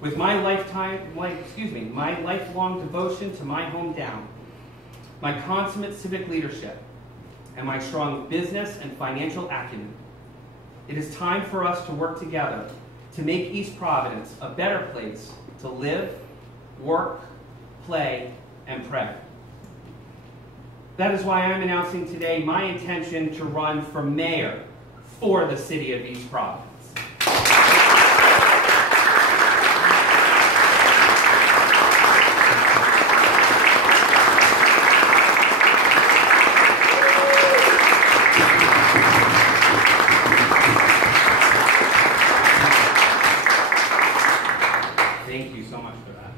With my lifelong devotion to my hometown, my consummate civic leadership, and my strong business and financial acumen, it is time for us to work together to make East Providence a better place to live, work, play, and pray. That is why I'm announcing today my intention to run for mayor for the city of East Providence. Thank you so much for that.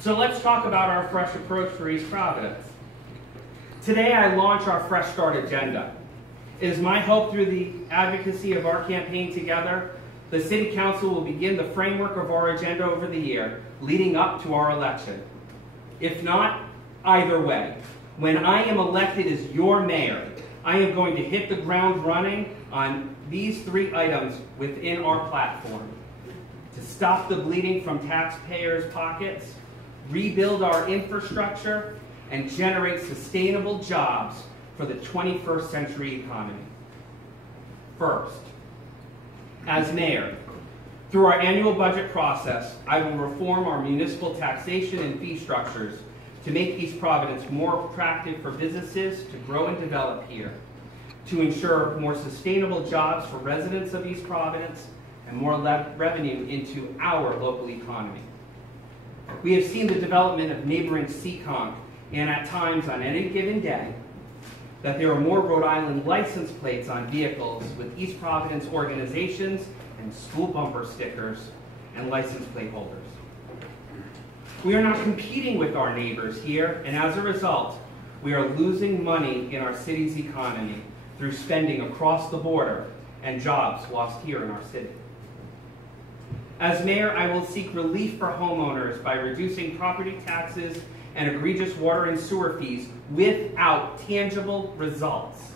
So let's talk about our fresh approach for East Providence. Today I launch our Fresh Start agenda. It is my hope through the advocacy of our campaign together, the City Council will begin the framework of our agenda over the year leading up to our election. If not, either way, when I am elected as your mayor, I am going to hit the ground running on these 3 items within our platform: to stop the bleeding from taxpayers' pockets, rebuild our infrastructure, and generate sustainable jobs for the 21st century economy. First, as mayor, through our annual budget process, I will reform our municipal taxation and fee structures to make East Providence more attractive for businesses to grow and develop here, to ensure more sustainable jobs for residents of East Providence, and more revenue into our local economy. We have seen the development of neighboring Seekonk, and at times on any given day, that there are more Rhode Island license plates on vehicles with East Providence organizations and school bumper stickers and license plate holders. We are not competing with our neighbors here, and as a result, we are losing money in our city's economy through spending across the border and jobs lost here in our city. As mayor, I will seek relief for homeowners by reducing property taxes and egregious water and sewer fees without tangible results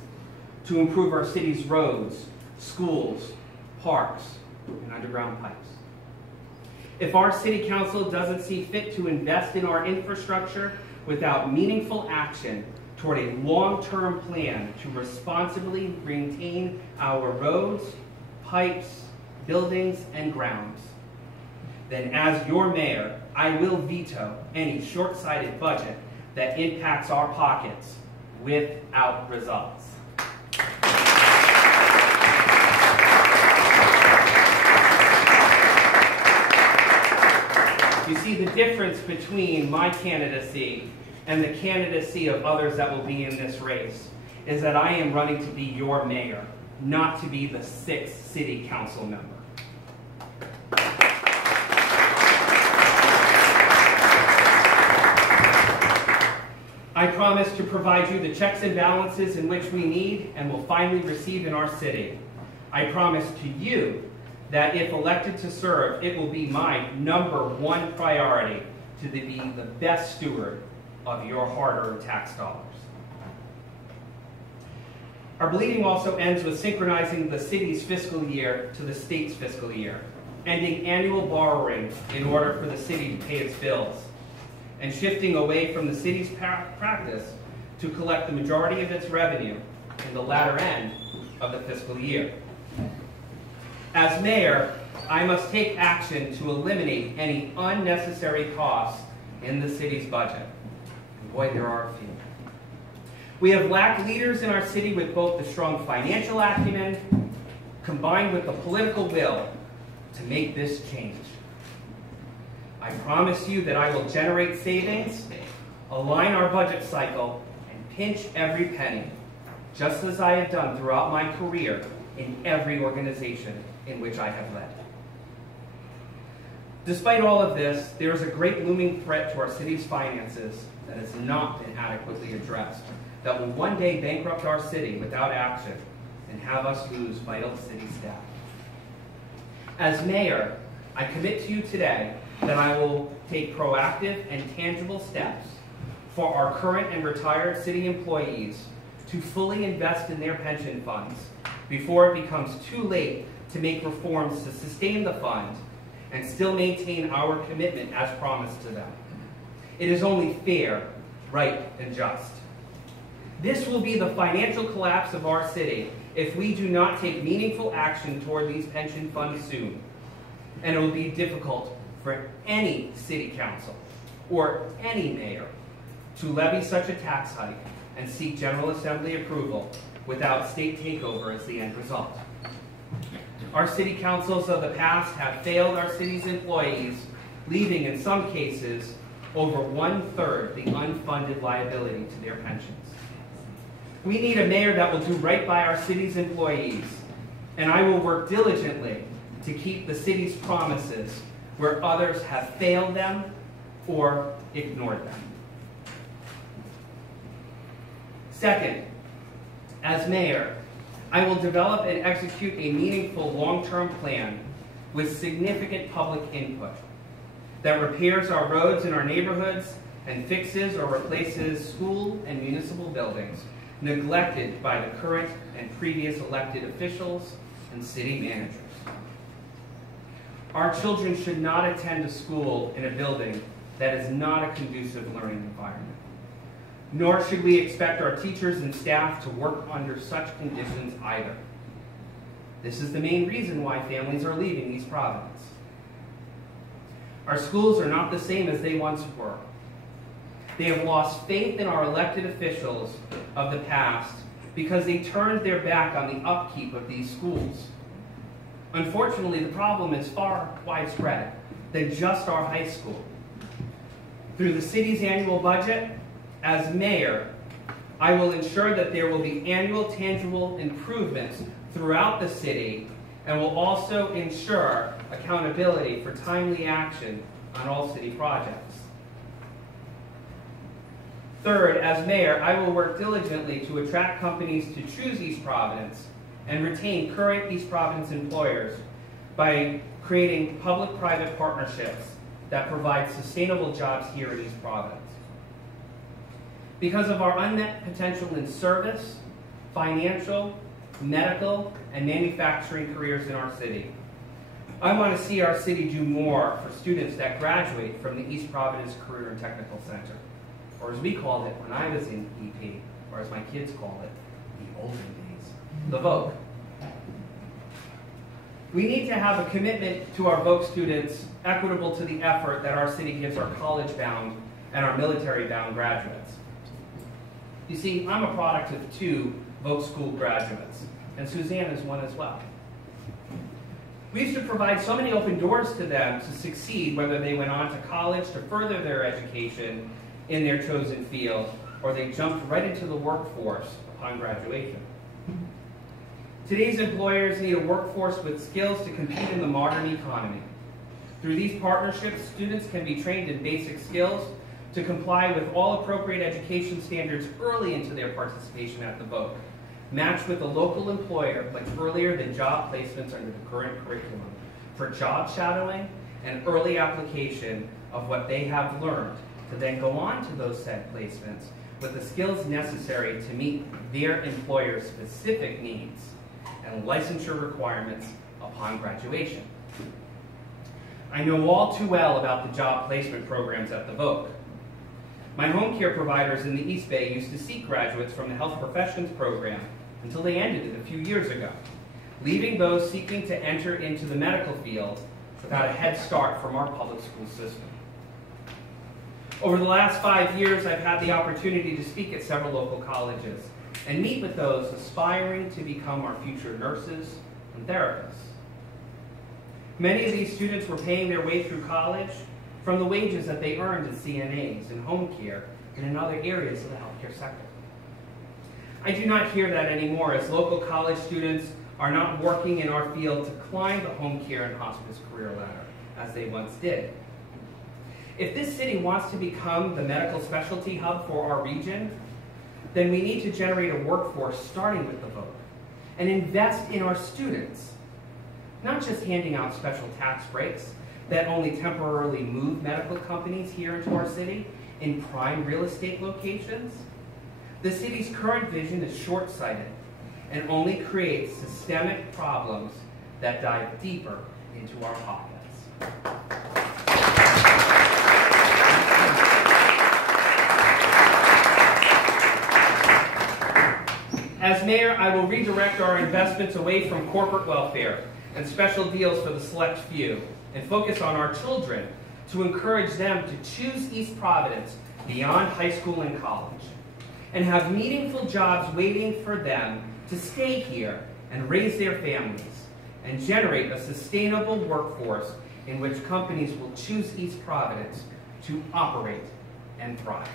to improve our city's roads, schools, parks, and underground pipes. If our city council doesn't see fit to invest in our infrastructure without meaningful action toward a long-term plan to responsibly maintain our roads, pipes, buildings, and grounds, then as your mayor, I will veto any short-sighted budget that impacts our pockets without results. You see, the difference between my candidacy and the candidacy of others that will be in this race is that I am running to be your mayor, not to be the 6th city council member. I promise to provide you the checks and balances in which we need and will finally receive in our city. I promise to you that if elected to serve, it will be my #1 priority to be the best steward of your hard-earned tax dollars. Our bleeding also ends with synchronizing the city's fiscal year to the state's fiscal year, ending annual borrowing in order for the city to pay its bills, and shifting away from the city's practice to collect the majority of its revenue in the latter end of the fiscal year. As mayor, I must take action to eliminate any unnecessary costs in the city's budget. And boy, there are a few. We have lacked leaders in our city with both the strong financial acumen combined with the political will to make this change. I promise you that I will generate savings, align our budget cycle, and pinch every penny, just as I have done throughout my career in every organization in which I have led. Despite all of this, there is a great looming threat to our city's finances that has not been adequately addressed, that will one day bankrupt our city without action and have us lose vital city staff. As mayor, I commit to you today that I will take proactive and tangible steps for our current and retired city employees to fully invest in their pension funds before it becomes too late to make reforms to sustain the fund, and still maintain our commitment as promised to them. It is only fair, right, and just. This will be the financial collapse of our city if we do not take meaningful action toward these pension funds soon. And it will be difficult for any city council or any mayor to levy such a tax hike and seek General Assembly approval without state takeover as the end result. Our city councils of the past have failed our city's employees, leaving in some cases over 1/3 the unfunded liability to their pensions. We need a mayor that will do right by our city's employees, and I will work diligently to keep the city's promises where others have failed them or ignored them. Second, as mayor, I will develop and execute a meaningful long-term plan with significant public input that repairs our roads in our neighborhoods and fixes or replaces school and municipal buildings neglected by the current and previous elected officials and city managers. Our children should not attend a school in a building that is not a conducive learning environment. Nor should we expect our teachers and staff to work under such conditions either. This is the main reason why families are leaving East Providence. Our schools are not the same as they once were. They have lost faith in our elected officials of the past because they turned their back on the upkeep of these schools. Unfortunately, the problem is far widespread than just our high school. Through the city's annual budget, as mayor, I will ensure that there will be annual tangible improvements throughout the city and will also ensure accountability for timely action on all city projects. Third, as mayor, I will work diligently to attract companies to choose East Providence and retain current East Providence employers by creating public-private partnerships that provide sustainable jobs here in East Providence. Because of our unmet potential in service, financial, medical, and manufacturing careers in our city, I want to see our city do more for students that graduate from the East Providence Career and Technical Center, or as we called it when I was in EP, or as my kids called it, the olden days, the VOC. We need to have a commitment to our VOC students equitable to the effort that our city gives our college-bound and our military-bound graduates. You see, I'm a product of 2 VOC school graduates, and Suzanne is one as well. We used to provide so many open doors to them to succeed, whether they went on to college to further their education in their chosen field, or they jumped right into the workforce upon graduation. Today's employers need a workforce with skills to compete in the modern economy. Through these partnerships, students can be trained in basic skills to comply with all appropriate education standards early into their participation at the VOC, matched with a local employer much earlier than job placements under the current curriculum, for job shadowing and early application of what they have learned to then go on to those said placements with the skills necessary to meet their employer's specific needs and licensure requirements upon graduation. I know all too well about the job placement programs at the VOC. My home care providers in the East Bay used to seek graduates from the health professions program until they ended it a few years ago, leaving those seeking to enter into the medical field without a head start from our public school system. Over the last 5 years, I've had the opportunity to speak at several local colleges and meet with those aspiring to become our future nurses and therapists. Many of these students were paying their way through college from the wages that they earned as CNAs in home care and in other areas of the healthcare sector. I do not hear that anymore, as local college students are not working in our field to climb the home care and hospice career ladder as they once did. If this city wants to become the medical specialty hub for our region, then we need to generate a workforce starting with the VOC and invest in our students, not just handing out special tax breaks that only temporarily move medical companies here into our city in prime real estate locations. The city's current vision is short-sighted and only creates systemic problems that dive deeper into our pockets. As mayor, I will redirect our investments away from corporate welfare and special deals for the select few and focus on our children to encourage them to choose East Providence beyond high school and college and have meaningful jobs waiting for them to stay here and raise their families and generate a sustainable workforce in which companies will choose East Providence to operate and thrive.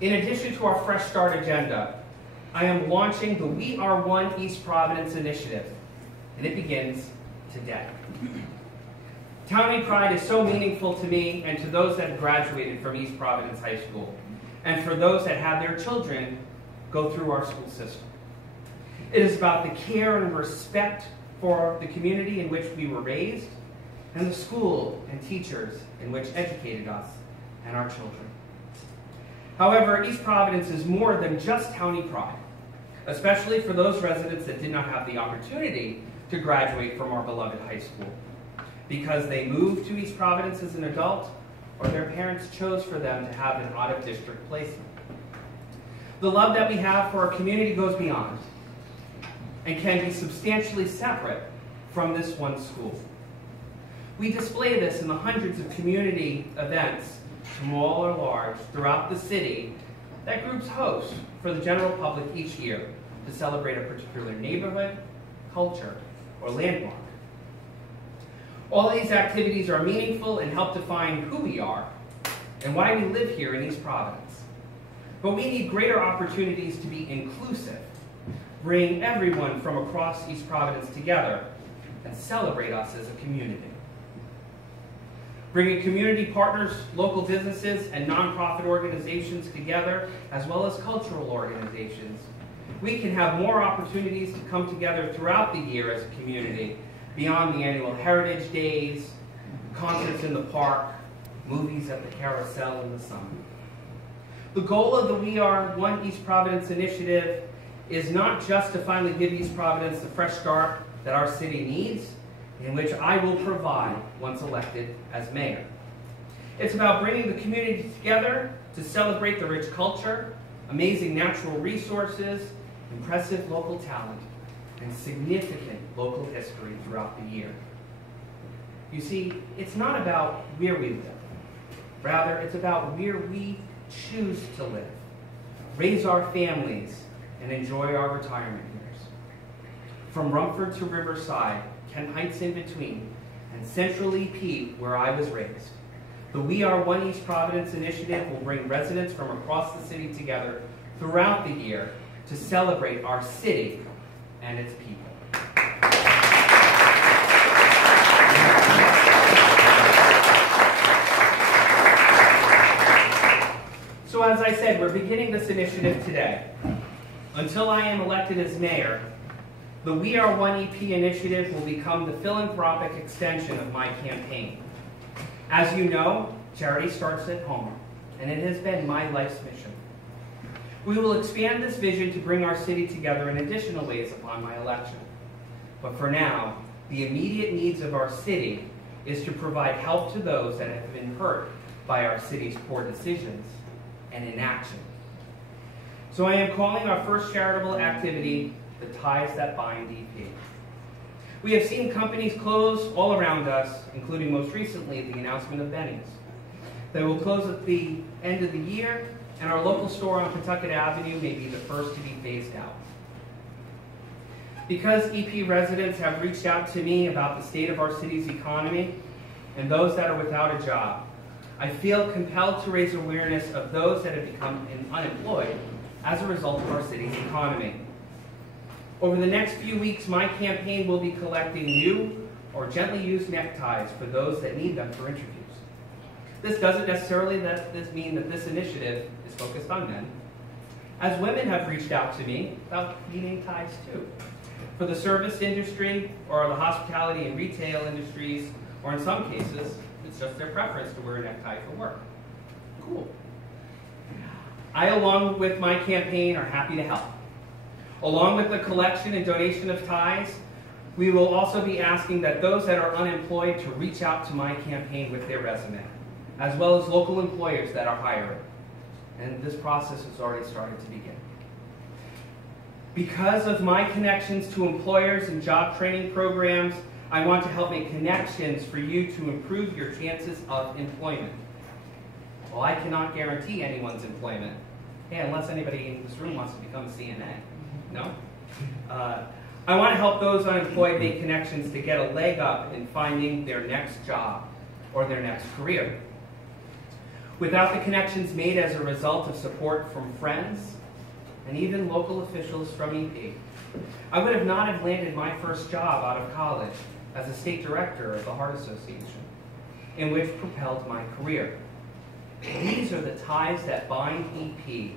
In addition to our Fresh Start agenda, I am launching the We Are One East Providence initiative, and it begins today. Townie Pride is so meaningful to me and to those that have graduated from East Providence High School, and for those that have their children go through our school system. It is about the care and respect for the community in which we were raised, and the school and teachers in which educated us and our children. However, East Providence is more than just Townie Pride, especially for those residents that did not have the opportunity to graduate from our beloved high school, because they moved to East Providence as an adult or their parents chose for them to have an out-of-district placement. The love that we have for our community goes beyond and can be substantially separate from this one school. We display this in the hundreds of community events, small or large, throughout the city that groups host for the general public each year to celebrate a particular neighborhood, culture, or landmark. All these activities are meaningful and help define who we are and why we live here in East Providence. But we need greater opportunities to be inclusive, bring everyone from across East Providence together, and celebrate us as a community. Bringing community partners, local businesses, and nonprofit organizations together, as well as cultural organizations, we can have more opportunities to come together throughout the year as a community, beyond the annual Heritage Days, concerts in the park, movies at the carousel in the summer. The goal of the We Are One East Providence initiative is not just to finally give East Providence the fresh start that our city needs, in which I will provide once elected as mayor. It's about bringing the community together to celebrate the rich culture, amazing natural resources, impressive local talent, and significant local history throughout the year. You see, it's not about where we live. Rather, it's about where we choose to live, raise our families, and enjoy our retirement years. From Rumford to Riverside, Kent Heights in between, and Central EP, where I was raised, the We Are One East Providence initiative will bring residents from across the city together throughout the year to celebrate our city and its people. So as I said, we're beginning this initiative today. Until I am elected as mayor, the We Are One EP initiative will become the philanthropic extension of my campaign. As you know, charity starts at home, and it has been my life's mission. We will expand this vision to bring our city together in additional ways upon my election. But for now, the immediate needs of our city is to provide help to those that have been hurt by our city's poor decisions and inaction. So I am calling our first charitable activity The Ties That Bind EP. We have seen companies close all around us, including most recently the announcement of Benny's. They will close at the end of the year, and our local store on Pawtucket Avenue may be the first to be phased out. Because EP residents have reached out to me about the state of our city's economy and those that are without a job, I feel compelled to raise awareness of those that have become unemployed as a result of our city's economy. Over the next few weeks, my campaign will be collecting new or gently used neckties for those that need them for interviews. This doesn't necessarily mean that this initiative is focused on men, as women have reached out to me about needing ties too, for the service industry or the hospitality and retail industries, or in some cases, it's just their preference to wear a necktie for work. Cool. I, along with my campaign, are happy to help. Along with the collection and donation of ties, We will also be asking that those that are unemployed to reach out to my campaign with their resume, as well as local employers that are hiring. And this process has already started to begin. Because of my connections to employers and job training programs, I want to help make connections for you to improve your chances of employment. Well, I cannot guarantee anyone's employment. Hey, unless anybody in this room wants to become a CNA. No? I want to help those unemployed make connections to get a leg up in finding their next job or their next career. Without the connections made as a result of support from friends and even local officials from EP, I would have not have landed my first job out of college as a state director of the Heart Association, in which propelled my career. These are the ties that bind EP,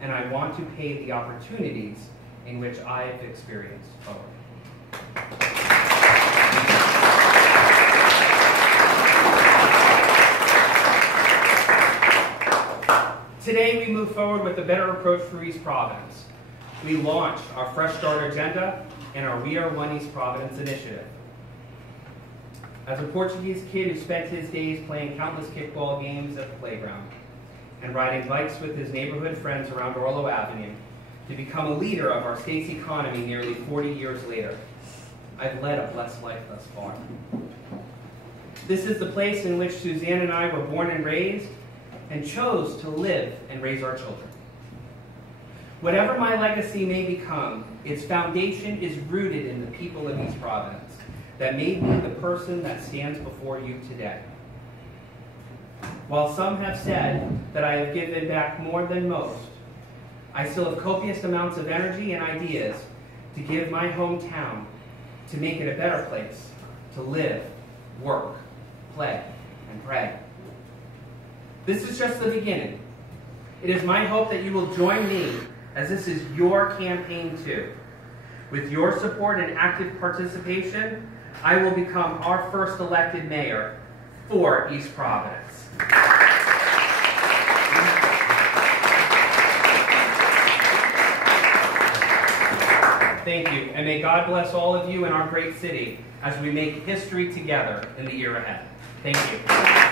and I want to pay the opportunities in which I've experienced forward. Today we move forward with a better approach for East Providence. We launch our Fresh Start Agenda and our We Are One East Providence initiative. As a Portuguese kid who spent his days playing countless kickball games at the playground and riding bikes with his neighborhood friends around Orlo Avenue, to become a leader of our state's economy nearly 40 years later, I've led a blessed life thus far. This is the place in which Suzanne and I were born and raised and chose to live and raise our children. Whatever my legacy may become, its foundation is rooted in the people of East Providence that made me the person that stands before you today. While some have said that I have given back more than most, I still have copious amounts of energy and ideas to give my hometown to make it a better place to live, work, play, and pray. This is just the beginning. It is my hope that you will join me as this is your campaign too. With your support and active participation, I will become our first elected mayor for East Providence. Thank you, and may God bless all of you in our great city as we make history together in the year ahead. Thank you.